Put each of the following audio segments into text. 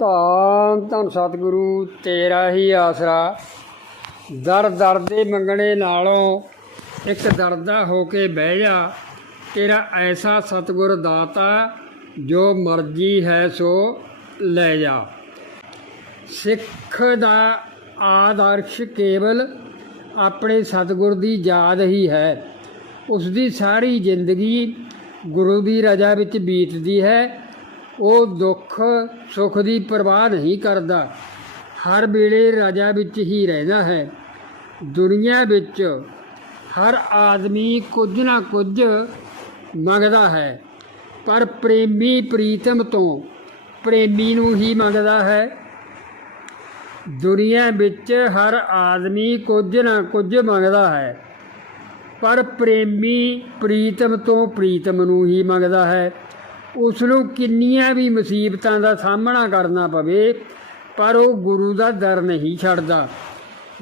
ਧੰਨ ਧੰਨ ਸਤਿਗੁਰੂ, ਤੇਰਾ ਹੀ ਆਸਰਾ। ਦਰ ਦਰ ਦੇ ਮੰਗਣੇ ਨਾਲੋਂ ਇੱਕ ਦਰਦਾ ਹੋ ਕੇ ਬਹਿ ਜਾ। ਤੇਰਾ ਐਸਾ ਸਤਿਗੁਰ ਦਾਤਾ ਜੋ ਮਰਜ਼ੀ ਹੈ ਸੋ ਲੈ ਜਾ। ਸਿੱਖ ਦਾ ਆਦਰਸ਼ ਕੇਵਲ ਆਪਣੇ ਸਤਿਗੁਰ ਦੀ ਯਾਦ ਹੀ ਹੈ। ਉਸ ਦੀ ਸਾਰੀ ਜ਼ਿੰਦਗੀ ਗੁਰੂ ਦੀ ਰਜ਼ਾ ਵਿੱਚ ਬੀਤਦੀ ਹੈ। ਉਹ ਦੁੱਖ, ਸੁੱਖ ਦੀ ਪਰਵਾਹ ਨਹੀਂ ਕਰਦਾ। ਹਰ ਵੇਲੇ ਰਾਜਾ ਵਿੱਚ ਹੀ ਰਹਿੰਦਾ ਹੈ। ਦੁਨੀਆ ਵਿੱਚ ਹਰ ਆਦਮੀ ਕੁਝ ਨਾ ਕੁਝ ਮੰਗਦਾ ਹੈ। ਪਰ ਪ੍ਰੇਮੀ ਪ੍ਰੀਤਮ ਤੋਂ ਪ੍ਰੇਮੀ ਨੂੰ ਹੀ ਮੰਗਦਾ ਹੈ। ਦੁਨੀਆ ਵਿੱਚ ਹਰ ਆਦਮੀ ਕੁਝ ਨਾ ਕੁਝ ਮੰਗਦਾ ਹੈ। ਪਰ ਪ੍ਰੇਮੀ ਪ੍ਰੀਤਮ ਤੋਂ ਪ੍ਰੀਤਮ ਨੂੰ ਹੀ ਮੰਗਦਾ ਹੈ। ਉਸ ਨੂੰ ਕਿੰਨੀਆਂ ਵੀ ਮੁਸੀਬਤਾਂ ਦਾ ਸਾਹਮਣਾ ਕਰਨਾ ਪਵੇ, ਪਰ ਉਹ ਗੁਰੂ ਦਾ ਦਰ ਨਹੀਂ ਛੱਡਦਾ।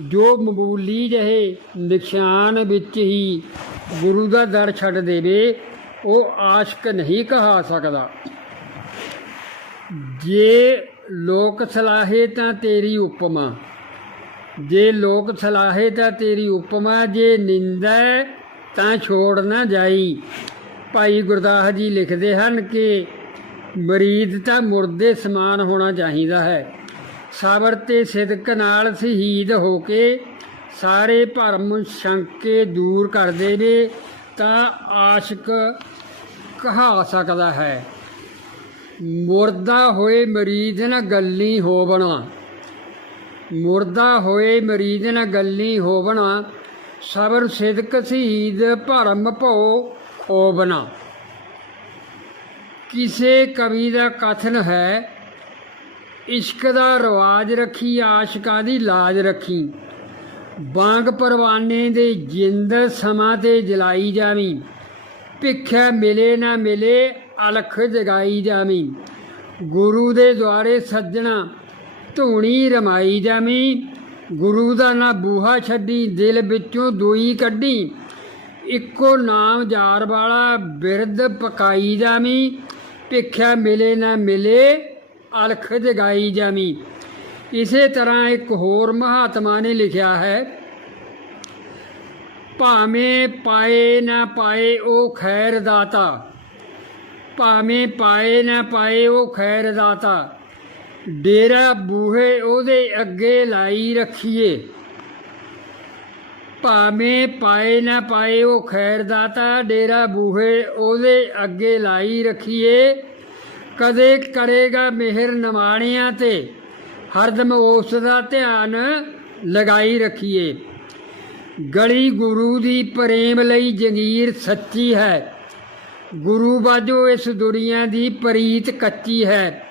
ਜੋ ਮਬੂਲੀ ਜਿਹੇ ਨਿਸ਼ਾਨ ਵਿੱਚ ਹੀ ਗੁਰੂ ਦਾ ਦਰ ਛੱਡ ਦੇਵੇ, ਉਹ ਆਸ਼ਕ ਨਹੀਂ ਕਹਾ ਸਕਦਾ। ਜੇ ਲੋਕ ਸਲਾਹੇ ਤਾਂ ਤੇਰੀ ਉਪਮਾ, ਜੇ ਲੋਕ ਸਲਾਹੇ ਤਾਂ ਤੇਰੀ ਉਪਮਾ, ਜੇ ਨਿੰਦਾ ਤਾਂ ਛੋੜ ਨਾ ਜਾਈ। ਭਾਈ ਗੁਰਦਾਸ ਜੀ ਲਿਖਦੇ ਹਨ ਕਿ ਮਰੀਦ ਤਾਂ ਮੁਰਦੇ ਸਮਾਨ ਹੋਣਾ ਚਾਹੀਦਾ ਹੈ। ਸਬਰ ਤੇ ਸਿਦਕ ਨਾਲ ਸ਼ਹੀਦ ਹੋ ਕੇ ਸਾਰੇ ਭਰਮ ਸ਼ੰਕੇ ਦੂਰ ਕਰ ਦੇਵੇ ਤਾਂ ਆਸ਼ਿਕ ਕਹਾ ਸਕਦਾ ਹੈ, ਮੁਰਦਾ ਹੋਏ ਮਰੀਜ਼ ਨਾ ਗੱਲੀ ਹੋਵਣਾ। ਮੁਰਦਾ ਹੋਏ ਮਰੀਜ਼ ਨਾ ਗੱਲੀ ਹੋਵਣਾ ਸਬਰ ਸਿਦਕ ਸ਼ਹੀਦ ਭਰਮ ਭੋ ਹੋਵਣਾ ਕਿਸੇ ਕਵੀ ਦਾ ਕਥਨ ਹੈ, ਇਸ਼ਕ ਦਾ ਰਵਾਜ ਰੱਖੀ, ਆਸ਼ਕਾਂ ਦੀ ਲਾਜ ਰੱਖੀ। ਬਾਂਗ ਪਰਵਾਨੇ ਦੇ ਜਿੰਦ ਸਮਾਂ ਤੇ ਜਲਾਈ ਜਾਵੀਂ। ਭਿੱਖਿਆ ਮਿਲੇ ਨਾ ਮਿਲੇ, ਅਲਖ ਜਗਾਈ ਜਾਵੀਂ। ਗੁਰੂ ਦੇ ਦੁਆਰੇ ਸੱਜਣਾ, ਧੂਣੀ ਰਮਾਈ ਜਾਵੀਂ। ਗੁਰੂ ਦਾ ਨਾ ਬੂਹਾ ਛੱਡੀ, ਦਿਲ ਵਿੱਚੋਂ ਦੋਈ ਕੱਢੀ। ਇੱਕੋ ਨਾਮ ਜਾਰ ਵਾਲਾ ਬਿਰਧ ਪਕਾਈ ਜਾਵੀਂ, ਭਿੱਖਿਆ ਮਿਲੇ ਨਾ ਮਿਲੇ, ਅਲਖ ਜਗਾਈ ਜਾਮੀ ਇਸੇ ਤਰ੍ਹਾਂ ਇੱਕ ਹੋਰ ਮਹਾਤਮਾ ਨੇ ਲਿਖਿਆ ਹੈ, ਭਾਵੇਂ ਪਾਏ ਨਾ ਪਾਏ ਉਹ ਖੈਰ ਦਾਤਾ, ਭਾਵੇਂ ਪਾਏ ਨਾ ਪਾਏ ਉਹ ਖੈਰ ਦਾਤਾ, ਡੇਰਾ ਬੂਹੇ ਉਹਦੇ ਅੱਗੇ ਲਾਈ ਰੱਖੀਏ। ਭਾਵੇਂ ਪਾਏ ਨਾ ਪਾਏ, ਉਹ ਖੈਰ ਦਾਤਾ ਡੇਰਾ ਬੂਹੇ ਉਹਦੇ ਅੱਗੇ ਲਾਈ ਰੱਖੀਏ। ਕਦੇ ਕਰੇਗਾ ਮਿਹਰ ਨਵਾਣਿਆਂ ਤੇ, ਹਰਦਮ ਉਸ ਦਾ ਧਿਆਨ ਲਗਾਈ ਰੱਖੀਏ। ਗਲੀ ਗੁਰੂ ਦੀ ਪ੍ਰੇਮ ਲਈ ਜੰਗੀਰ ਸੱਚੀ ਹੈ। ਗੁਰੂ ਬਾਝੋ ਇਸ ਦੁਨੀਆ ਦੀ ਪ੍ਰੀਤ ਕੱਚੀ ਹੈ।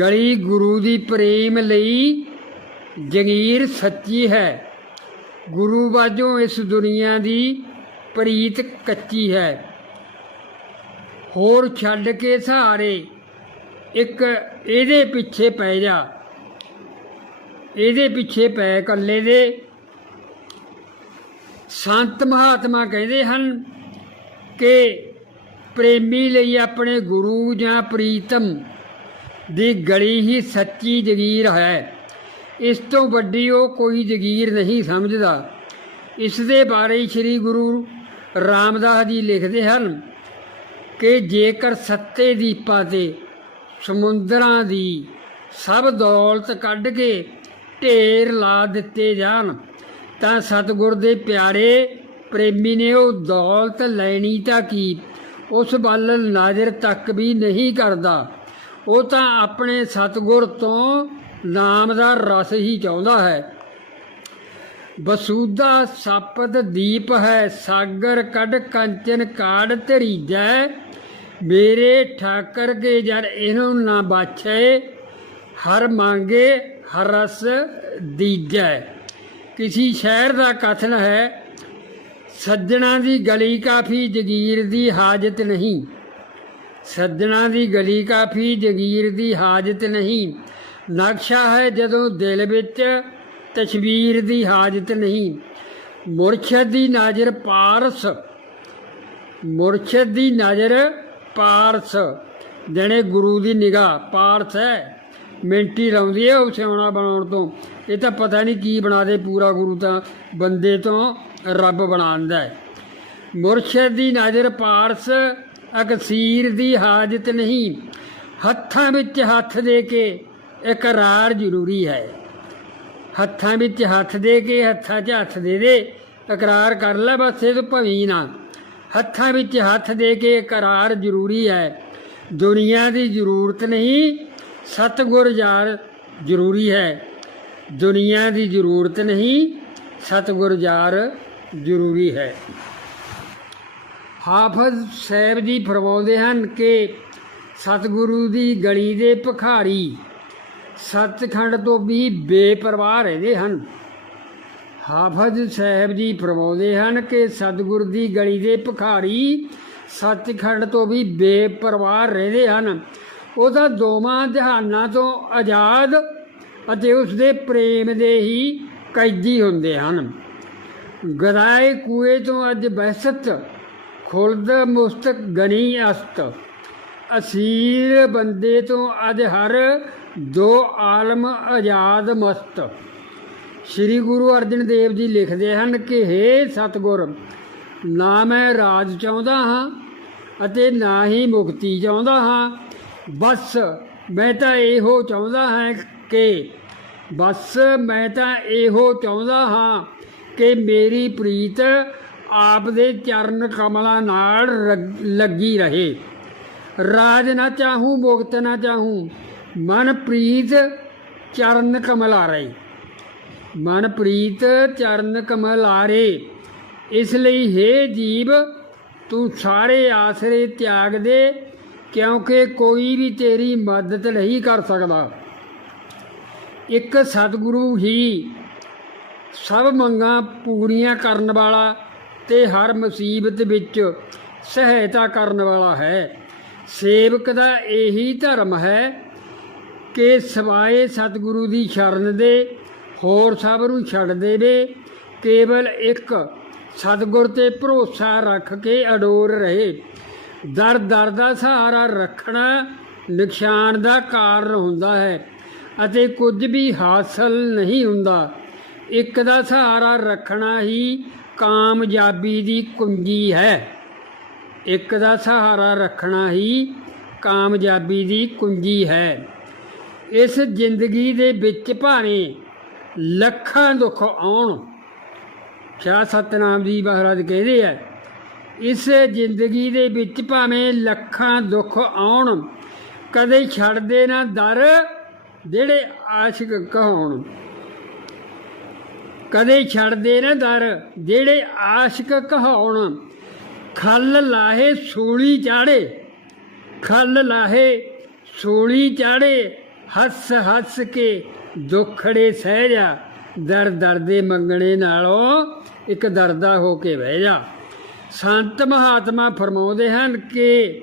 ਗਲੀ ਗੁਰੂ ਦੀ ਪ੍ਰੇਮ ਲਈ ਜੰਗੀਰ ਸੱਚੀ ਹੈ। ਗੁਰੂ ਬਾਝੋਂ ਇਸ ਦੁਨੀਆ ਦੀ ਪ੍ਰੀਤ ਕੱਚੀ ਹੈ। ਹੋਰ ਛੱਡ ਕੇ ਸਹਾਰੇ ਇੱਕ ਇਹਦੇ ਪਿੱਛੇ ਪੈ ਜਾ। ਇਹਦੇ ਪਿੱਛੇ ਪੈ ਕੱਲੇ ਦੇ। ਸੰਤ ਮਹਾਤਮਾ ਕਹਿੰਦੇ ਹਨ ਕਿ ਪ੍ਰੇਮੀ ਲਈ ਆਪਣੇ ਗੁਰੂ ਜਾਂ ਪ੍ਰੀਤਮ ਦੀ ਗਲੀ ਹੀ ਸੱਚੀ ਜਗੀਰ ਹੈ। ਇਸ ਤੋਂ ਵੱਡੀ ਉਹ ਕੋਈ ਜਗੀਰ ਨਹੀਂ ਸਮਝਦਾ। ਇਸ ਦੇ ਬਾਰੇ ਸ੍ਰੀ ਗੁਰੂ ਰਾਮਦਾਸ ਜੀ ਲਿਖਦੇ ਹਨ ਕਿ ਜੇਕਰ ਸੱਤੇ ਦੀਪਾਂ ਤੇ ਸਮੁੰਦਰਾਂ ਦੀ ਸਭ ਦੌਲਤ ਕੱਢ ਕੇ ਢੇਰ ਲਾ ਦਿੱਤੇ ਜਾਣ, ਤਾਂ ਸਤਿਗੁਰ ਦੇ ਪਿਆਰੇ ਪ੍ਰੇਮੀ ਨੇ ਉਹ ਦੌਲਤ ਲੈਣੀ ਤਾਂ ਕੀ? ਉਸ ਵੱਲ ਨਾਜ਼ਰ ਤੱਕ ਵੀ ਨਹੀਂ ਕਰਦਾ। ਉਹ ਤਾਂ ਆਪਣੇ ਸਤਿਗੁਰ ਤੋਂ ਨਾਮ ਦਾ ਰਸ ਹੀ ਚਾਹੁੰਦਾ ਹੈ। ਬਸੂਦਾ ਸਪਦ ਦੀਪ ਹੈ, ਸਾਗਰ ਕੱਢ ਕੰਚਨ ਕਾੜ ਧਰੀਜੈ। ਮੇਰੇ ਠਾਕਰ ਕੇ ਜਦ ਇਹਨੂੰ ਨਾ ਬਾਛੇ, ਹਰ ਮੰਗੇ ਹਰ ਰਸ ਦੀਜੈ। ਕਿਸੇ ਸ਼ਹਿਰ ਦਾ ਕਥਨ ਹੈ, ਸੱਜਣਾ ਦੀ ਗਲੀ ਕਾਫੀ ਜਗੀਰ ਦੀ ਹਾਜਤ ਨਹੀਂ। ਸੱਜਣਾ ਦੀ ਗਲੀ ਕਾਫੀ ਜਗੀਰ ਦੀ ਹਾਜਤ ਨਹੀਂ। ਨਕਸ਼ਾ ਹੈ ਜਦੋਂ ਦਿਲ ਵਿੱਚ ਤਸਵੀਰ ਦੀ ਹਾਜਤ ਨਹੀਂ। ਮੁਰਸ਼ਦ ਦੀ ਨਜ਼ਰ ਪਾਰਸ। ਮੁਰਸ਼ਦ ਦੀ ਨਜ਼ਰ ਪਾਰਸ। ਜਣੇ ਗੁਰੂ ਦੀ ਨਿਗਾਹ ਪਾਰਸ ਹੈ। ਮਿੰਟੀ ਲਾਉਂਦੀ ਹੈ ਉਸਿਆਉਣਾ ਬਣਾਉਣ ਤੋਂ। ਇਹ ਤਾਂ ਪਤਾ ਨਹੀਂ ਕੀ ਬਣਾ ਦੇ ਪੂਰਾ ਗੁਰੂ ਤਾਂ ਬੰਦੇ ਤੋਂ ਰੱਬ ਬਣਾਉਂਦਾ ਹੈ। ਮੁਰਸ਼ਿਦ ਦੀ ਨਜ਼ਰ ਪਾਰਸ ਅਕਸੀਰ ਦੀ ਹਾਜਤ ਨਹੀਂ। ਹੱਥਾਂ ਵਿੱਚ ਹੱਥ ਦੇ ਕੇ ਇਕਰਾਰ ਜ਼ਰੂਰੀ ਹੈ। ਹੱਥਾਂ ਵਿੱਚ ਹੱਥ ਦੇ ਕੇ ਹੱਥਾਂ 'ਚ ਹੱਥ ਦੇ ਦੇ, ਇਕਰਾਰ ਕਰ ਲੈ ਬਸ, ਇਹ ਤੋਂ ਭਵੀ ਨਾ। ਹੱਥਾਂ ਵਿੱਚ ਹੱਥ ਦੇ ਕੇ ਇਕਰਾਰ ਜ਼ਰੂਰੀ ਹੈ। ਦੁਨੀਆ ਦੀ ਜ਼ਰੂਰਤ ਨਹੀਂ, ਸਤਗੁਰ ਯਾਰ ਜ਼ਰੂਰੀ ਹੈ। ਦੁਨੀਆ ਦੀ ਜ਼ਰੂਰਤ ਨਹੀਂ, ਸਤਗੁਰ ਯਾਰ ਜ਼ਰੂਰੀ ਹੈ। ਹਾਫਜ਼ ਸਾਹਿਬ ਜੀ ਫਰਮਾਉਂਦੇ ਹਨ ਕਿ ਸਤਿਗੁਰੂ ਦੀ ਗਲੀ ਦੇ ਭਖਾਰੀ ਸੱਚਖੰਡ ਤੋਂ ਵੀ ਬੇਪਰਵਾਹ ਰਹਿੰਦੇ ਹਨ। ਹਾਫਜ਼ ਸਾਹਿਬ ਜੀ ਫਰਮਾਉਂਦੇ ਹਨ ਕਿ ਸਤਿਗੁਰ ਦੀ ਗਲੀ ਦੇ ਭਖਾਰੀ ਸੱਚਖੰਡ ਤੋਂ ਵੀ ਬੇਪਰਵਾਹ ਰਹਿੰਦੇ ਹਨ। ਉਹ ਤਾਂ ਦੋਵਾਂ ਜਹਾਨਾਂ ਤੋਂ ਆਜ਼ਾਦ ਅਤੇ ਉਸ ਦੇ ਪ੍ਰੇਮ ਦੇ ਹੀ ਕੈਦੀ ਹੁੰਦੇ ਹਨ। ਗਦਾਏ ਕੂਏ ਤੋਂ ਅੱਜ ਬਹਿਸਤ ਖੁਲਦ ਮੁਸਤਕ ਗਨੀ ਅਸਤ। ਅਸੀਰ ਬੰਦੇ ਤੋਂ ਅੱਜ ਹਰ ਦੋ ਆਲਮ ਆਜ਼ਾਦ ਮਸਤ। ਸ੍ਰੀ ਗੁਰੂ ਅਰਜਨ ਦੇਵ ਜੀ ਲਿਖਦੇ ਹਨ ਕਿ, ਹੇ ਸਤਗੁਰ, ਨਾ ਮੈਂ ਰਾਜ ਚਾਹੁੰਦਾ ਹਾਂ ਅਤੇ ਨਾ ਹੀ ਮੁਕਤੀ ਚਾਹੁੰਦਾ ਹਾਂ। ਬਸ, ਮੈਂ ਤਾਂ ਇਹੋ ਚਾਹੁੰਦਾ ਹਾਂ ਕਿ, ਬਸ, ਮੈਂ ਤਾਂ ਇਹੋ ਚਾਹੁੰਦਾ ਹਾਂ ਕਿ ਮੇਰੀ ਪ੍ਰੀਤ ਆਪ ਦੇ ਚਰਨ ਕਮਲਾਂ ਨਾਲ ਰਗ- ਲੱਗੀ ਰਹੇ। ਰਾਜ ਨਾ ਚਾਹੂੰ, ਮੁਕਤ ਨਾ ਚਾਹੂੰ ਮਨਪ੍ਰੀਤ ਚਰਨ ਕਮਲਾਰੇ। ਮਨ ਪ੍ਰੀਤ ਚਰਨ ਕਮਲਾਰੇ, ਇਸ ਲਈ ਹੈ ਜੀਵ, ਤੂੰ ਸਾਰੇ ਆਸਰੇ ਤਿਆਗ ਦੇ, ਕਿਉਂਕਿ ਕੋਈ ਵੀ ਤੇਰੀ ਮਦਦ ਨਹੀਂ ਕਰ ਸਕਦਾ। ਇੱਕ ਸਤਿਗੁਰੂ ਹੀ ਸਭ ਮੰਗਾਂ ਪੂਰੀਆਂ ਕਰਨ ਵਾਲਾ ਤੇ ਹਰ ਮੁਸੀਬਤ ਵਿੱਚ ਸਹਾਇਤਾ ਕਰਨ ਵਾਲਾ ਹੈ। ਸੇਵਕ ਦਾ ਇਹੀ ਧਰਮ ਹੈ ਕਿ ਸਵਾਏ ਸਤਿਗੁਰੂ ਦੀ ਸ਼ਰਨ ਦੇ, ਹੋਰ ਸਭ ਨੂੰ ਛੱਡ ਦੇਵੇ ਕੇਵਲ ਇੱਕ ਸਤਿਗੁਰ ਤੇ ਭਰੋਸਾ ਰੱਖ ਕੇ ਅਡੋਰ ਰਹੇ। ਦਰ ਦਰ ਦਾ ਸਹਾਰਾ ਰੱਖਣਾ ਨੁਕਸਾਨ ਦਾ ਕਾਰਨ ਹੁੰਦਾ ਹੈ ਅਤੇ ਕੁਝ ਵੀ ਹਾਸਲ ਨਹੀਂ ਹੁੰਦਾ। ਇੱਕ ਦਾ ਸਹਾਰਾ ਰੱਖਣਾ ਹੀ ਕਾਮਯਾਬੀ ਦੀ ਕੁੰਜੀ ਹੈ। ਇੱਕ ਦਾ ਸਹਾਰਾ ਰੱਖਣਾ ਹੀ ਕਾਮਯਾਬੀ ਦੀ ਕੁੰਜੀ ਹੈ। ਇਸ ਜ਼ਿੰਦਗੀ ਦੇ ਵਿੱਚ ਭਾਵੇਂ ਲੱਖਾਂ ਦੁੱਖ ਆਉਣ ਸ਼ਾਹ ਸਤਨਾਮ ਜੀ ਮਹਾਰਾਜ ਕਹਿੰਦੇ ਆ, ਇਸ ਜ਼ਿੰਦਗੀ ਦੇ ਵਿੱਚ ਭਾਵੇਂ ਲੱਖਾਂ ਦੁੱਖ ਆਉਣ, ਕਦੇ ਛੱਡਦੇ ਨਾ ਦਰ ਜਿਹੜੇ ਆਸ਼ਿਕ ਕਹਾਉਣ। ਕਦੇ ਛੱਡਦੇ ਨਾ ਦਰ ਜਿਹੜੇ ਆਸ਼ਿਕ ਕਹਾਉਣ। ਖੱਲ ਲਾਹੇ ਸੂਲੀ ਚਾੜੇ, ਖੱਲ ਲਾਹੇ ਸੂਲੀ ਚਾੜੇ ਹੱਸ ਹੱਸ ਕੇ ਦੁੱਖੜੇ ਸਹਿ ਜਾ। ਦਰ ਦਰ ਦੇ ਮੰਗਣੇ ਨਾਲੋਂ ਇੱਕ ਦਰਦਾ ਹੋ ਕੇ ਬਹਿ ਜਾ। ਸੰਤ ਮਹਾਤਮਾ ਫਰਮਾਉਂਦੇ ਹਨ ਕਿ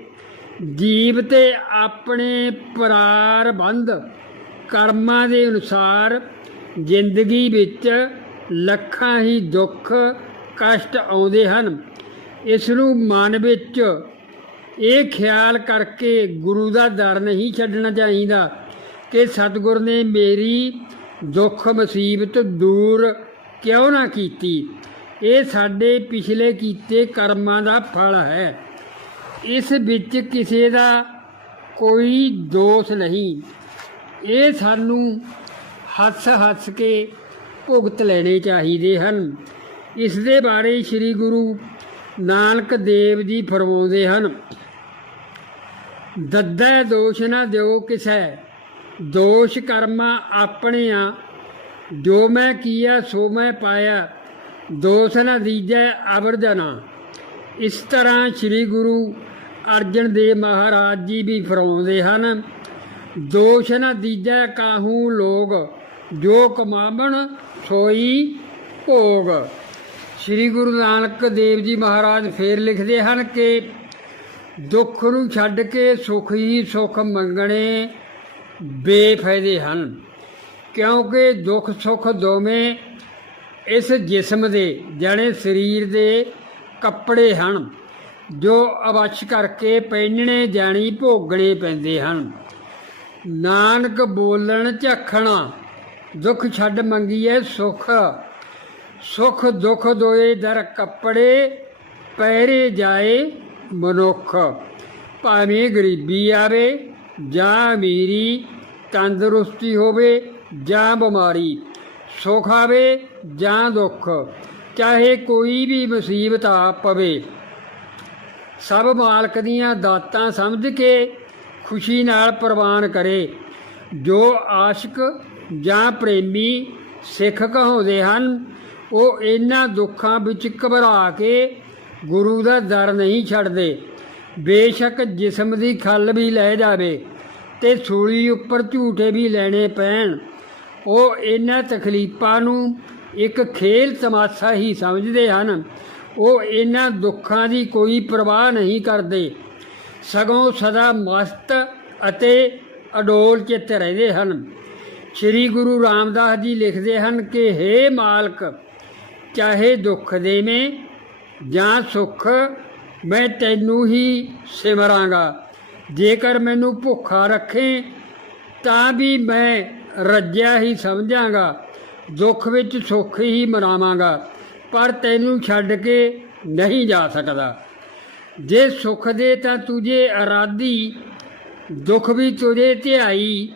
ਜੀਵ ਤੇ ਆਪਣੇ ਪਰਾਰ ਪ੍ਰਾਰਬੰਧ ਕਰਮਾਂ ਦੇ ਅਨੁਸਾਰ ਜ਼ਿੰਦਗੀ ਵਿੱਚ ਲੱਖਾਂ ਹੀ ਦੁੱਖ ਕਸ਼ਟ ਆਉਂਦੇ ਹਨ। ਇਸ ਨੂੰ ਮਨ ਵਿੱਚ ਇਹ ਖਿਆਲ ਕਰਕੇ ਗੁਰੂ ਦਾ ਦਰ ਨਹੀਂ ਛੱਡਣਾ ਚਾਹੀਦਾ। ਕਿ ਸਤਿਗੁਰ ਨੇ ਮੇਰੀ ਦੁੱਖ ਮੁਸੀਬਤ ਦੂਰ ਕਿਉਂ ਨਾ ਕੀਤੀ? ਇਹ ਸਾਡੇ ਪਿਛਲੇ ਕੀਤੇ ਕਰਮਾਂ ਦਾ ਫਲ ਹੈ। ਇਸ ਵਿੱਚ ਕਿਸੇ ਦਾ ਕੋਈ ਦੋਸ਼ ਨਹੀਂ। ਇਹ ਸਾਨੂੰ ਹੱਸ ਹੱਸ ਕੇ ਭੁਗਤ ਲੈਣੇ ਚਾਹੀਦੇ ਹਨ। ਇਸ ਦੇ ਬਾਰੇ ਸ੍ਰੀ ਗੁਰੂ ਨਾਨਕ ਦੇਵ ਜੀ ਫਰਮਾਉਂਦੇ ਹਨ ਦੱਦਾ ਦੋਸ਼ ਨਾ ਦਿਓ ਕਿਸੈ ਦੋਸ਼ ਕਰਮਾ ਆਪਣੇ ਆ ਜੋ ਮੈਂ ਕੀਆ, ਸੋ ਮੈਂ ਪਾਇਆ। ਦੋਸ਼ ਨਾ ਦੀਜੈ ਅਵਰਜਨਾ ਇਸ ਤਰ੍ਹਾਂ ਸ੍ਰੀ ਗੁਰੂ ਅਰਜਨ ਦੇਵ ਮਹਾਰਾਜ ਜੀ ਵੀ ਫਰਮਾਉਂਦੇ ਹਨ, ਦੋਸ਼ ਨਾ ਦੀਜੈ ਕਾਹੂ ਲੋਗ, ਜੋ ਕਮਾਵਣ ਸੋਈ ਭੋਗ। ਸ੍ਰੀ ਗੁਰੂ ਨਾਨਕ ਦੇਵ ਜੀ ਮਹਾਰਾਜ ਫੇਰ ਲਿਖਦੇ ਹਨ ਕਿ ਦੁੱਖ ਨੂੰ ਛੱਡ ਕੇ ਸੁਖ ਹੀ ਸੁਖ ਮੰਗਣੇ ਬੇਫਾਇਦੇ ਹਨ, ਕਿਉਂਕਿ ਦੁੱਖ ਸੁੱਖ ਦੋਵੇਂ ਇਸ ਜਿਸਮ ਦੇ ਜਾਣੇ ਸਰੀਰ ਦੇ ਕੱਪੜੇ ਹਨ, ਜੋ ਅਵਸ਼ ਕਰਕੇ ਪਹਿਨਣੇ ਜਾਣੀ ਭੋਗਣੇ ਪੈਂਦੇ ਹਨ। ਨਾਨਕ ਬੋਲਣ ਝਖਣਾ, ਦੁੱਖ ਛੱਡ ਮੰਗੀਏ ਸੁਖ ਸੁਖ ਦੁੱਖ ਦੋਏ ਦਰ ਕੱਪੜੇ, ਪਹਿਰੇ ਜਾਏ ਮਨੁੱਖ। ਭਾਵੇਂ ਗਰੀਬੀ ਆਵੇ ਜਾਂ ਅਮੀਰੀ, ਤੰਦਰੁਸਤੀ ਹੋਵੇ ਜਾਂ ਬਿਮਾਰੀ, ਸੁਖ ਆਵੇ ਜਾਂ ਦੁੱਖ, ਚਾਹੇ ਕੋਈ ਵੀ ਮੁਸੀਬਤ ਆ ਪਵੇ। ਸਭ ਮਾਲਕ ਦੀਆਂ ਦਾਤਾਂ ਸਮਝ ਕੇ ਖੁਸ਼ੀ ਨਾਲ ਪ੍ਰਵਾਨ ਕਰੇ। ਜੋ ਆਸ਼ਿਕ ਜਾਂ ਪ੍ਰੇਮੀ ਸਿੱਖ ਕਹਾਉਂਦੇ ਹਨ, ਉਹ ਇਹਨਾਂ ਦੁੱਖਾਂ ਵਿੱਚ ਘਬਰਾ ਕੇ ਗੁਰੂ ਦਾ ਦਰ ਨਹੀਂ ਛੱਡਦੇ। ਬੇਸ਼ੱਕ ਜਿਸਮ ਦੀ ਖੱਲ ਵੀ ਲੈ ਜਾਵੇ ਤੇ ਸੂਲੀ ਉੱਪਰ ਝੂਠੇ ਵੀ ਲੈਣੇ ਪੈਣ। ਉਹ ਇਹਨਾਂ ਤਕਲੀਫਾਂ ਨੂੰ ਇੱਕ ਖੇਲ ਤਮਾਸ਼ਾ ਹੀ ਸਮਝਦੇ ਹਨ। ਉਹ ਇਹਨਾਂ ਦੁੱਖਾਂ ਦੀ ਕੋਈ ਪਰਵਾਹ ਨਹੀਂ ਕਰਦੇ। ਸਗੋਂ ਸਦਾ ਮਸਤ ਅਤੇ ਅਡੋਲ ਚਿੱਤ ਰਹਿੰਦੇ ਹਨ। ਸ੍ਰੀ ਗੁਰੂ ਰਾਮਦਾਸ ਜੀ ਲਿਖਦੇ ਹਨ ਕਿ हे ਮਾਲਕ, ਚਾਹੇ ਦੁੱਖ ਦੇਵੇਂ ਜਾਂ ਸੁੱਖ ਮੈਂ ਤੈਨੂੰ ਹੀ ਸਿਮਰਾਂਗਾ। ਜੇਕਰ ਮੈਨੂੰ ਭੁੱਖਾ ਰੱਖੇ, ਤਾਂ ਵੀ ਮੈਂ ਰੱਜਿਆ ਹੀ ਸਮਝਾਂਗਾ। ਦੁੱਖ ਵਿੱਚ ਸੁੱਖ ਹੀ ਮਨਾਵਾਂਗਾ, ਪਰ ਤੈਨੂੰ ਛੱਡ ਕੇ ਨਹੀਂ ਜਾ ਸਕਦਾ। ਜੇ ਸੁਖ ਦੇ ਤਾਂ ਤੁਝੇ ਅਰਾਦੀ ਦੁੱਖ ਵੀ ਤੁਝੇ ਧਿਆਈ।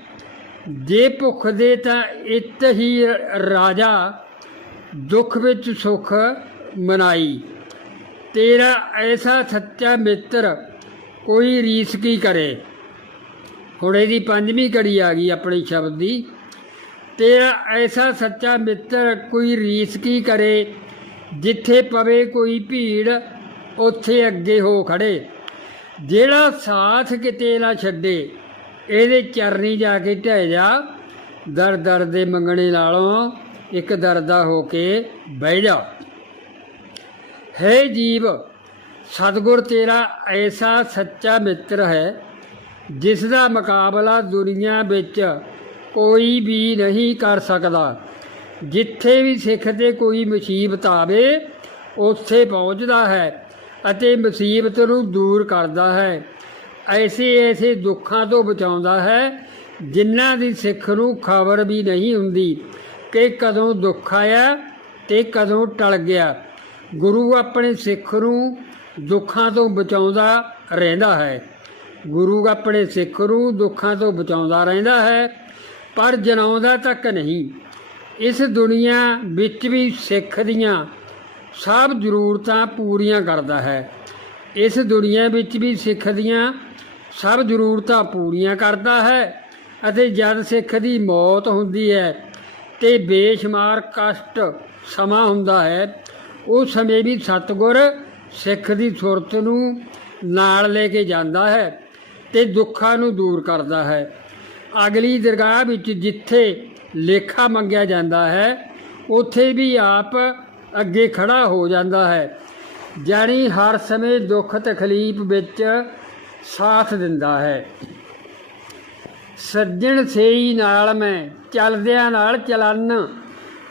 ਜੇ ਭੁੱਖ ਦੇ ਤਾਂ ਇਤ ਹੀ ਰਾਜਾ, ਦੁੱਖ ਵਿੱਚ ਸੁਖ ਮਨਾਈ। ਤੇਰਾ ਐਸਾ ਸੱਚਾ ਮਿੱਤਰ ਕੋਈ ਰੀਸ ਕੀ ਕਰੇ? ਹੁਣ ਇਹਦੀ ਪੰਜਵੀਂ ਕੜੀ ਆ ਗਈ ਆਪਣੇ ਸ਼ਬਦ ਦੀ। ਤੇਰਾ ਐਸਾ ਸੱਚਾ ਮਿੱਤਰ ਕੋਈ ਰੀਸ ਕੀ ਕਰੇ? ਜਿੱਥੇ ਪਵੇ ਕੋਈ ਭੀੜ, ਉੱਥੇ ਅੱਗੇ ਹੋ ਖੜੇ। ਜਿਹੜਾ ਸਾਥ ਕਿਤੇ ਨਾ ਛੱਡੇ, ਇਹਦੇ ਚਰਨੀ ਜਾ ਕੇ ਢਹਿ ਜਾ। ਦਰ ਦਰ ਦੇ ਮੰਗਣੇ ਨਾਲੋਂ ਇੱਕ ਦਰਦਾ ਹੋ ਕੇ ਬਹਿ ਜਾ। ਹੈ ਜੀਵ, ਸਤਗੁਰ ਤੇਰਾ ਐਸਾ ਸੱਚਾ ਮਿੱਤਰ ਹੈ, ਜਿਸ ਦਾ ਮੁਕਾਬਲਾ ਦੁਨੀਆ ਵਿੱਚ ਕੋਈ ਵੀ ਨਹੀਂ ਕਰ ਸਕਦਾ। ਜਿੱਥੇ ਵੀ ਸਿੱਖ ਤੇ ਕੋਈ ਮੁਸੀਬਤ ਆਵੇ, ਉੱਥੇ ਪਹੁੰਚਦਾ ਹੈ ਅਤੇ ਮੁਸੀਬਤ ਨੂੰ ਦੂਰ ਕਰਦਾ ਹੈ। ਐਸੇ ਐਸੇ ਦੁੱਖਾਂ ਤੋਂ ਬਚਾਉਂਦਾ ਹੈ, ਜਿਨ੍ਹਾਂ ਦੀ ਸਿੱਖ ਨੂੰ ਖਬਰ ਵੀ ਨਹੀਂ ਹੁੰਦੀ ਕਿ ਕਦੋਂ ਦੁੱਖ ਆਇਆ ਤੇ ਕਦੋਂ ਟਲ ਗਿਆ। ਗੁਰੂ ਆਪਣੇ ਸਿੱਖ ਨੂੰ ਦੁੱਖਾਂ ਤੋਂ ਬਚਾਉਂਦਾ ਰਹਿੰਦਾ ਹੈ। ਗੁਰੂ ਆਪਣੇ ਸਿੱਖ ਨੂੰ ਦੁੱਖਾਂ ਤੋਂ ਬਚਾਉਂਦਾ ਰਹਿੰਦਾ ਹੈ, ਪਰ ਜਨਾਉਂਦਾ ਤੱਕ ਨਹੀਂ। ਇਸ ਦੁਨੀਆ ਵਿੱਚ ਵੀ ਸਿੱਖ ਦੀਆਂ ਸਭ ਜ਼ਰੂਰਤਾਂ ਪੂਰੀਆਂ ਕਰਦਾ ਹੈ। ਇਸ ਦੁਨੀਆ ਵਿੱਚ ਵੀ ਸਿੱਖ ਦੀਆਂ ਸਭ ਜ਼ਰੂਰਤਾਂ ਪੂਰੀਆਂ ਕਰਦਾ ਹੈ ਅਤੇ ਜਦ ਸਿੱਖ ਦੀ ਮੌਤ ਹੁੰਦੀ ਹੈ ਤੇ ਬੇਸ਼ੁਮਾਰ ਕਸ਼ਟ ਸਮਾਂ ਹੁੰਦਾ ਹੈ ਉਸ ਸਮੇਂ ਵੀ ਸਤਗੁਰ ਸਿੱਖ ਦੀ ਸੁਰਤ ਨੂੰ ਨਾਲ ਲੈ ਕੇ ਜਾਂਦਾ ਹੈ ਤੇ ਦੁੱਖਾਂ ਨੂੰ ਦੂਰ ਕਰਦਾ ਹੈ। ਅਗਲੀ ਦਰਗਾਹ ਵਿੱਚ ਜਿੱਥੇ ਲੇਖਾ ਮੰਗਿਆ ਜਾਂਦਾ ਹੈ, ਉੱਥੇ ਵੀ ਆਪ ਅੱਗੇ ਖੜਾ ਹੋ ਜਾਂਦਾ ਹੈ, ਜਾਣੀ ਹਰ ਸਮੇਂ ਦੁੱਖ ਤਕਲੀਫ ਵਿੱਚ ਸਾਥ ਦਿੰਦਾ ਹੈ। ਸੱਜਣ ਸੇਈ ਨਾਲ ਮੈਂ, ਚੱਲਦਿਆਂ ਨਾਲ ਚਲਨ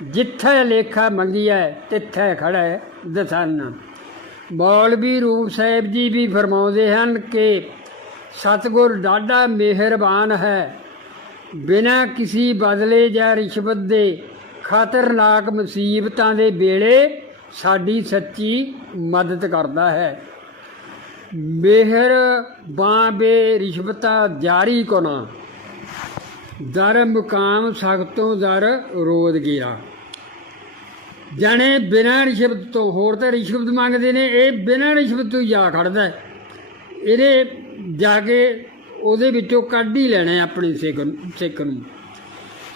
ਜਿੱਥੇ ਲੇਖਾ ਮੰਗਿਆ ਤਿੱਥੇ ਖੜਾ ਦਸਨ। ਮੌਲਵੀ ਰੂਪ ਸਾਹਿਬ ਜੀ ਵੀ ਫਰਮਾਉਂਦੇ ਹਨ ਕਿ ਸਤਗੁਰ ਡਾਢਾ ਮਿਹਰਬਾਨ ਹੈ। ਬਿਨਾਂ ਕਿਸੇ ਬਦਲੇ ਜਾਂ ਰਿਸ਼ਵਤ ਦੇ ਖਤਰਨਾਕ ਮੁਸੀਬਤਾਂ ਦੇ ਵੇਲੇ ਸਾਡੀ ਸੱਚੀ ਮਦਦ ਕਰਦਾ ਹੈ। ਮਿਹਰ ਬਾਬੇ ਰਿਸ਼ਵਤਾਂ ਜਾਰੀ ਕੋਨਾ। ਦਰ ਮੁਕਾਮ ਸਖਤੋਂ ਦਰ ਰੋਦ ਗਿਆ ਜਾਣੇ ਬਿਨਾਂ ਰਿਸ਼ਵਤ ਤੋਂ, ਹੋਰ ਤਾਂ ਰਿਸ਼ਵਤ ਮੰਗਦੇ ਨੇ, ਇਹ ਬਿਨਾਂ ਰਿਸ਼ਵਤ ਤੋਂ ਜਾ ਖੜਦਾ ਇਹਦੇ ਜਾ ਕੇ ਉਹਦੇ ਵਿੱਚੋਂ ਕੱਢ ਹੀ ਲੈਣਾ ਆਪਣੇ ਸਿੱਖ ਸਿੱਖ ਨੂੰ।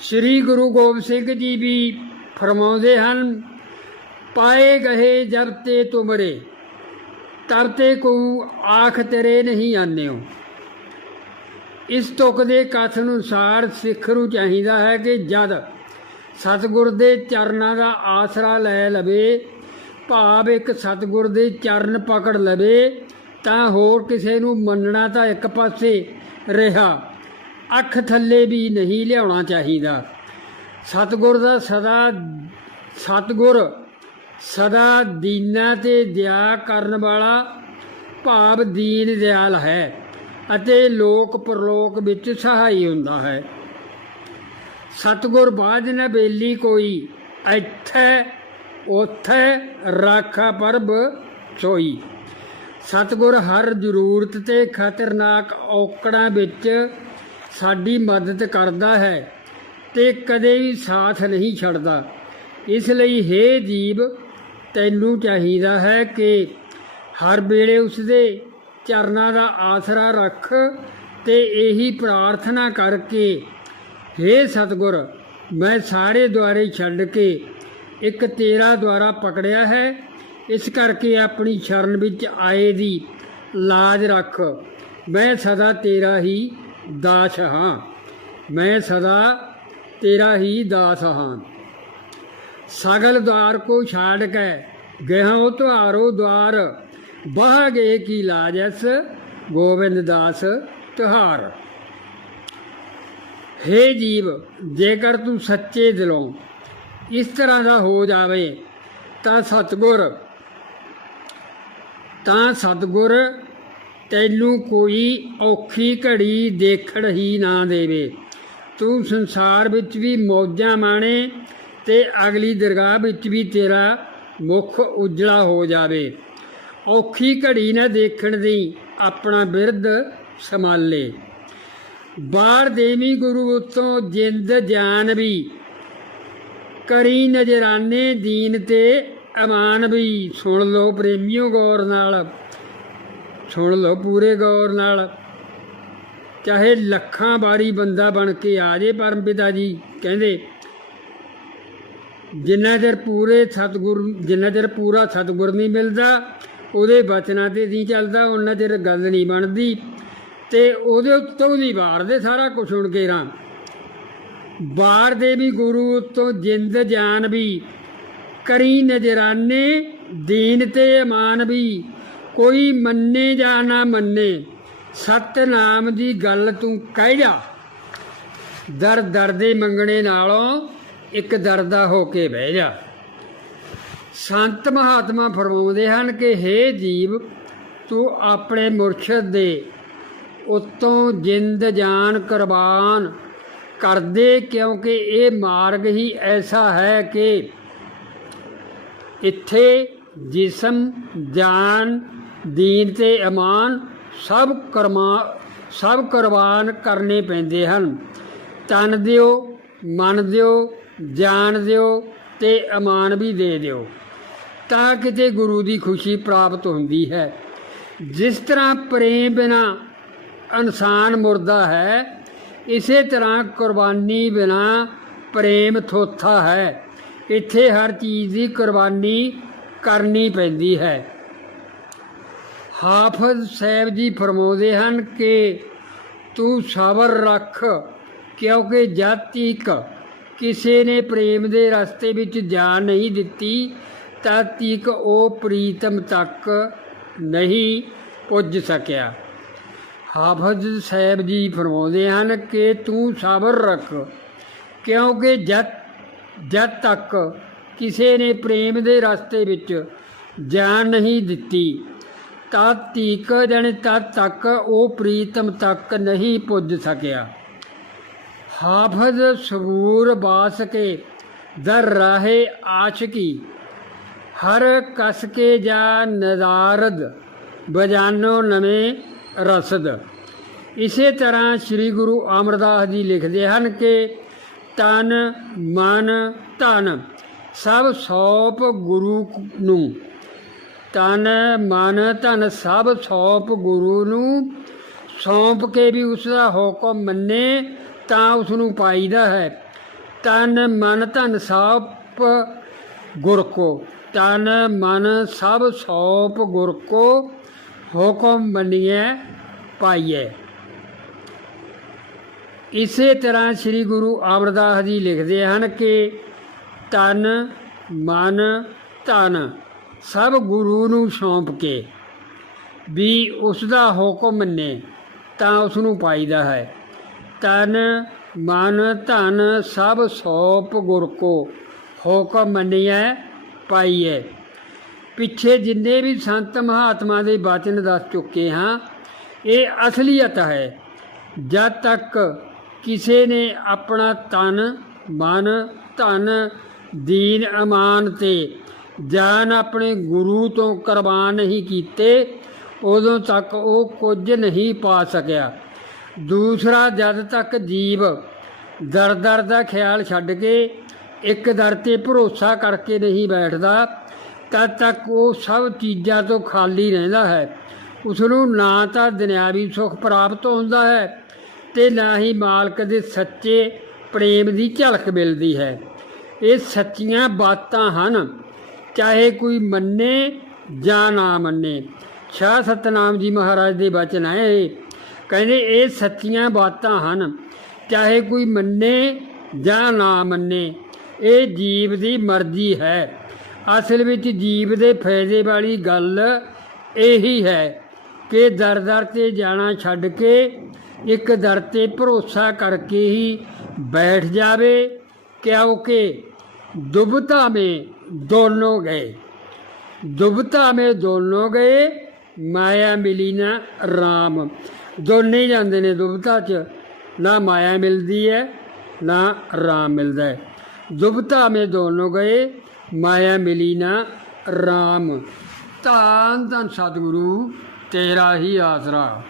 ਸ੍ਰੀ ਗੁਰੂ ਗੋਬਿੰਦ ਸਿੰਘ ਜੀ ਵੀ ਫਰਮਾਉਂਦੇ ਹਨ, ਪਾਏ ਗਏ ਜਬ ਤੇ ਤੁਮਰੇ ਤਰਤੇ ਤੇ ਕੋ ਆਖ ਤੇਰੇ ਨਹੀਂ ਆਨਿਓ। ਇਸ ਤੁਕ ਦੇ ਕਥ ਅਨੁਸਾਰ ਸਿੱਖ ਨੂੰ ਚਾਹੀਦਾ ਹੈ ਕਿ ਜਦ ਸਤਿਗੁਰ ਦੇ ਚਰਨਾਂ ਦਾ ਆਸਰਾ ਲੈ ਲਵੇ, ਭਾਵ ਇੱਕ ਸਤਿਗੁਰ ਦੇ ਚਰਨ ਪਕੜ ਲਵੇ, ਤਾਂ ਹੋਰ ਕਿਸੇ ਨੂੰ ਮੰਨਣਾ ਤਾਂ ਇੱਕ ਪਾਸੇ ਰਿਹਾ। ਅੱਖ ਥੱਲੇ ਵੀ ਨਹੀਂ ਲਿਆਉਣਾ ਚਾਹੀਦਾ। ਸਤਿਗੁਰ ਦਾ ਸਦਾ, ਸਤਿਗੁਰ ਸਦਾ ਦੀਨਾ ਤੇ ਦਇਆ ਕਰਨ ਵਾਲਾ ਭਾਵ ਦੀਨ ਦਿਆਲ ਹੈ ਅਤੇ ਲੋਕ ਪਰਲੋਕ ਵਿੱਚ ਸਹਾਈ ਹੁੰਦਾ ਹੈ। ਸਤਗੁਰ ਬਾਝ ਨ ਬੇਲੀ ਕੋਈ, ਇੱਥੇ, ਉਥੇ ਰਾਖਾ ਪਰਬ ਸੋਈ ਸਤਗੁਰ ਹਰ ਜ਼ਰੂਰਤ ਤੇ ਖਤਰਨਾਕ ਔਕੜਾਂ ਵਿੱਚ ਸਾਡੀ ਮਦਦ ਕਰਦਾ ਹੈ ਤੇ ਕਦੇ ਵੀ ਸਾਥ ਨਹੀਂ ਛੱਡਦਾ। ਇਸ ਲਈ हे ਜੀਵ, ਤੈਨੂੰ ਚਾਹੀਦਾ ਹੈ ਕਿ ਹਰ ਵੇਲੇ ਉਸਦੇ ਚਰਨਾਂ ਦਾ ਆਸਰਾ ਰੱਖ ਤੇ ਇਹੀ ਪ੍ਰਾਰਥਨਾ ਕਰਕੇ हे ਸਤਗੁਰ, ਮੈਂ ਸਾਰੇ ਦੁਆਰੇ ਛੱਡ ਕੇ ਇੱਕ ਤੇਰਾ ਦੁਆਰਾ ਪਕੜਿਆ ਹੈ। ਇਸ ਕਰਕੇ ਆਪਣੀ ਸ਼ਰਨ ਵਿੱਚ ਆਏ ਦੀ ਲਾਜ ਰੱਖ। ਮੈਂ ਸਦਾ ਤੇਰਾ ਹੀ ਦਾਸ ਹਾਂ। ਮੈਂ ਸਦਾ ਤੇਰਾ ਹੀ ਦਾਸ ਹਾਂ। ਸਗਲ ਦਵਾਰ ਕੋ ਛਾੜ ਕੇ ਗਹਿਉ ਤੁਹਾਰੋ ਦਵਾਰ ਬਾਹ ਗਏ ਕੀ ਲਾਜਸ, ਗੋਬਿੰਦ ਦਾਸ ਤੁਹਾਰ। ਹੇ ਜੀਵ, ਜੇਕਰ ਤੂੰ ਸੱਚੇ ਦਿਲੋਂ ਇਸ ਤਰ੍ਹਾਂ ਦਾ ਹੋ ਜਾਵੇ, ਤਾਂ ਸਤਗੁਰ ਤਾਂ ਸਤਗੁਰ ਤੈਨੂੰ ਕੋਈ ਔਖੀ ਘੜੀ ਦੇਖਣ ਹੀ ਨਾ ਦੇਵੇ। ਤੂੰ ਸੰਸਾਰ ਵਿੱਚ ਵੀ ਮੌਜਾਂ ਮਾਣੇ ਤੇ ਅਗਲੀ ਦਰਗਾਹ ਵਿੱਚ ਵੀ ਤੇਰਾ ਮੁਖ ਉਜਲਾ ਹੋ ਜਾਵੇ। ਔਖੀ ਘੜੀ ਨਾ ਦੇਖਣ ਦੀ ਆਪਣਾ ਬਿਰਧ ਸੰਭਾਲੇ। ਬਾਹਰ ਦੇਵੀ ਗੁਰੂ ਉਤੋਂ ਜਿੰਦ ਜਾਨ ਵੀ, ਕਰੀ ਨਜ਼ਰਾਨੇ ਦੀਨ ਤੇ ਅਮਾਨ ਵੀ। ਸੁਣ ਲਓ ਪ੍ਰੇਮੀਓ ਗੌਰ ਨਾਲ, ਸੁਣ ਲਓ ਪੂਰੇ ਗੌਰ ਨਾਲ। ਚਾਹੇ ਲੱਖਾਂ ਵਾਰੀ ਬੰਦਾ ਬਣ ਕੇ ਆ ਜੇ ਪਰਮ ਪਿਤਾ ਜੀ, ਕਹਿੰਦੇ, ਜਿੰਨਾ ਚਿਰ ਪੂਰੇ ਸਤਿਗੁਰ, ਜਿੰਨਾ ਚਿਰ ਪੂਰਾ ਸਤਿਗੁਰ ਨਹੀਂ ਮਿਲਦਾ, ਉਹਦੇ ਬਚਨਾਂ ਤੇ ਨਹੀਂ ਚੱਲਦਾ, ਉਹਨਾਂ ਚਿਰ ਗੱਲ ਨਹੀਂ ਬਣਦੀ। ਤੇ ਉਹਦੇ ਉੱਤੋਂ ਦੀ ਵਾਰ ਦੇ ਸਾਰਾ ਕੁਝ ਸੁਣ ਕੇ ਰਾਂ ਬਾਰ ਦੇ ਵੀ ਗੁਰੂ ਉੱਤੋਂ ਜਿੰਦ ਜਾਨ ਵੀ, ਕਰੀ ਨਜ਼ਰਾਨੇ, ਦੀਨ ਤੇ ਇਮਾਨ ਵੀ। ਕੋਈ ਮੰਨੇ ਜਾਂ ਨਾ ਮੰਨੇ, ਸਤਨਾਮ ਦੀ ਗੱਲ ਤੂੰ ਕਹਿ ਜਾ। ਦਰ ਦਰ ਦੇ ਮੰਗਣੇ ਨਾਲੋਂ ਇੱਕ ਦਰਦਾ ਹੋ ਕੇ ਬਹਿ ਜਾ। ਸੰਤ ਮਹਾਤਮਾ ਫਰਮਾਉਂਦੇ ਹਨ ਕਿ हे ਜੀਵ, ਤੂੰ ਆਪਣੇ ਮੁਰਸ਼ਦ ਦੇ ਉਤੋਂ ਜਿੰਦ ਜਾਨ ਕੁਰਬਾਨ ਕਰਦੇ ਕਿਉਂਕਿ ਇਹ ਮਾਰਗ ਹੀ ਐਸਾ ਹੈ ਕਿ ਇੱਥੇ ਜਿਸਮ, ਜਾਨ, ਦੀਨ ਤੇ ਇਮਾਨ ਸਭ ਕਰਮਾ, ਸਭ ਕੁਰਬਾਨ ਕਰਨੇ ਪੈਂਦੇ ਹਨ। ਤਨ ਦਿਓ, ਮਨ ਦਿਓ, ਜਾਨ ਦਿਓ ਤੇ ਇਮਾਨ ਵੀ ਦੇ ਦਿਓ। ਤਾਂ ਕਿਤੇ ਗੁਰੂ ਦੀ ਖੁਸ਼ੀ ਪ੍ਰਾਪਤ ਹੁੰਦੀ ਹੈ। ਜਿਸ ਤਰ੍ਹਾਂ ਪ੍ਰੇਮ ਬਿਨਾ ਇਨਸਾਨ ਮੁਰਦਾ ਹੈ, ਇਸੇ ਤਰ੍ਹਾਂ ਕੁਰਬਾਨੀ ਬਿਨਾ ਪ੍ਰੇਮ ਥੋਥਾ ਹੈ। ਇੱਥੇ ਹਰ ਚੀਜ਼ ਦੀ ਕੁਰਬਾਨੀ ਕਰਨੀ ਪੈਂਦੀ ਹੈ। ਹਾਫਜ਼ ਸਾਹਿਬ ਜੀ ਫਰਮਾਉਂਦੇ ਹਨ ਕਿ ਤੂੰ ਸਬਰ ਰੱਖ, ਕਿਉਂਕਿ ਜਦ ਤੀਕ ਕਿਸੇ ਨੇ ਪ੍ਰੇਮ ਦੇ ਰਸਤੇ ਵਿੱਚ ਜਾਨ ਨਹੀਂ ਦਿੱਤੀ, ਤਦ ਤੀਕ ਉਹ ਪ੍ਰੀਤਮ ਤੱਕ ਨਹੀਂ ਪੁੱਜ ਸਕਿਆ। ਹਾਫਜ਼ ਸਾਹਿਬ ਜੀ ਫਰਮਾਉਂਦੇ ਹਨ ਕਿ ਤੂੰ ਸਬਰ ਰੱਖ, ਕਿਉਂਕਿ ਜਦ ਜਦ ਤੱਕ ਕਿਸੇ ਨੇ ਪ੍ਰੇਮ ਦੇ ਰਸਤੇ ਵਿੱਚ ਜਾਨ ਨਹੀਂ ਦਿੱਤੀ, ਤਦ ਤੀਕ ਜਣ ਤਦ ਤੱਕ ਉਹ ਪ੍ਰੀਤਮ ਤੱਕ ਨਹੀਂ ਪੁੱਜ ਸਕਿਆ। ਹਾਫਜ਼ ਸਬੂਰ ਬਾਸ ਕੇ ਦਰ ਰਾਹੇ ਆਸ਼ਕੀ, ਹਰ ਕਸ ਕੇ ਜਾ ਨਜ਼ਾਰਦ ਬਜਾਨੋ ਨਵੇਂ ਰਸਦ। ਇਸੇ ਤਰ੍ਹਾਂ ਸ੍ਰੀ ਗੁਰੂ ਅਮਰਦਾਸ ਜੀ ਲਿਖਦੇ ਹਨ ਕਿ ਤਨ, ਮਨ, ਧਨ ਸਭ ਸੌਪ ਗੁਰੂ ਨੂੰ। ਤਨ, ਮਨ, ਧਨ ਸਭ ਸੌਪ ਗੁਰੂ ਨੂੰ। ਸੌਂਪ ਕੇ ਵੀ ਉਸ ਦਾ ਹੁਕਮ ਮੰਨੇ ਤਾਂ ਉਸ ਨੂੰ ਪਾਈਦਾ ਹੈ। ਤਨ, ਮਨ, ਧਨ ਸਭ ਗੁਰ ਕੋ। ਤਨ, ਮਨ ਸਭ ਸੌਪ ਗੁਰ ਕੋ। ਹੁਕਮ ਮੰਨੀਏ ਪਾਈਏ ਇਸੇ ਤਰ੍ਹਾਂ ਸ੍ਰੀ ਗੁਰੂ ਅਮਰਦਾਸ ਜੀ ਲਿਖਦੇ ਹਨ ਕਿ ਤਨ, ਮਨ, ਧਨ ਸਭ ਗੁਰੂ ਨੂੰ ਸੌਂਪ ਕੇ ਵੀ ਉਸ ਦਾ ਹੁਕਮ ਮੰਨੇ ਤਾਂ ਉਸ ਨੂੰ ਪਾਈਦਾ ਹੈ। ਤਨ, ਮਨ, ਧਨ ਸਭ ਸੌਪ ਗੁਰ ਕੋ ਹੁਕਮ ਮੰਨਿਆ ਪਾਈਏ ਪਿੱਛੇ ਜਿੰਨੇ ਵੀ ਸੰਤ ਮਹਾਤਮਾ ਦੇ ਬਚਨ ਦੱਸ ਚੁੱਕੇ ਹਾਂ, ਇਹ ਅਸਲੀਅਤ ਹੈ। ਜਦ ਤੱਕ ਕਿਸੇ ਨੇ ਆਪਣਾ ਤਨ, ਮਨ, ਧਨ, ਦੀਨ, ਅਮਾਨ ਤੇ ਜਾਨ ਆਪਣੇ ਗੁਰੂ ਤੋਂ ਕੁਰਬਾਨ ਨਹੀਂ ਕੀਤੇ, ਉਦੋਂ ਤੱਕ ਉਹ ਕੁਝ ਨਹੀਂ ਪਾ ਸਕਿਆ। ਦੂਸਰਾ, ਜਦ ਤੱਕ ਜੀਵ ਦਰ ਦਰ ਦਾ ਖਿਆਲ ਛੱਡ ਕੇ ਇੱਕ ਦਰ ਤੇ ਭਰੋਸਾ ਕਰਕੇ ਨਹੀਂ ਬੈਠਦਾ ਤਦ ਤੱਕ ਉਹ ਸਭ ਚੀਜ਼ਾਂ ਤੋਂ ਖਾਲੀ ਰਹਿੰਦਾ ਹੈ। ਉਸ ਨੂੰ ਨਾ ਤਾਂ ਦੁਨਿਆਵੀ ਸੁੱਖ ਪ੍ਰਾਪਤ ਹੁੰਦਾ ਹੈ ਤੇ ਨਾ ਹੀ ਮਾਲਕ ਦੇ ਸੱਚੇ ਪ੍ਰੇਮ ਦੀ ਝਲਕ ਮਿਲਦੀ ਹੈ। ਇਹ ਸੱਚੀਆਂ ਬਾਤਾਂ ਹਨ, ਚਾਹੇ ਕੋਈ ਮੰਨੇ ਜਾਂ ਨਾ ਮੰਨੇ। ਸ਼ਾਹ ਸਤਨਾਮ ਜੀ ਮਹਾਰਾਜ ਦੇ ਬਚਨ ਹੈ ਇਹ ਕਹਿੰਦੇ, ਇਹ ਸੱਚੀਆਂ ਬਾਤਾਂ ਹਨ, ਚਾਹੇ ਕੋਈ ਮੰਨੇ ਜਾਂ ਨਾ ਮੰਨੇ। ਇਹ ਜੀਵ ਦੀ ਮਰਜ਼ੀ ਹੈ। ਅਸਲ ਵਿੱਚ ਜੀਵ ਦੇ ਫਾਇਦੇ ਵਾਲੀ ਗੱਲ ਇਹੀ ਹੈ ਕਿ ਦਰ ਦਰ ਤੇ ਜਾਣਾ ਛੱਡ ਕੇ ਇੱਕ ਦਰ ਤੇ ਭਰੋਸਾ ਕਰਕੇ ਹੀ ਬੈਠ ਜਾਵੇ, ਕਿਉਂਕਿ ਦੁਬਤਾ ਮੇ ਦੋਨੋਂ ਗਏ। ਦੁਬਤਾ ਮੇ ਦੋਨੋਂ ਗਏ, ਮਾਇਆ ਮਿਲੀ ਨਾ ਰਾਮ। ਦੋਨੇ ਜਾਂਦੇ ਨੇ ਦੁਬਤਾ ਚ, ਨਾ ਮਾਇਆ ਮਿਲਦੀ ਹੈ, ਨਾ ਰਾਮ ਮਿਲਦਾ ਹੈ। ਦੁਬਤਾ ਮੇ ਦੋਨੋਂ ਗਏ ਮਾਇਆ ਮਿਲੀ ਨਾ ਰਾਮ। ਧੰਨ ਧੰਨ ਸਤਿਗੁਰੂ ਤੇਰਾ ਹੀ ਆਸਰਾ।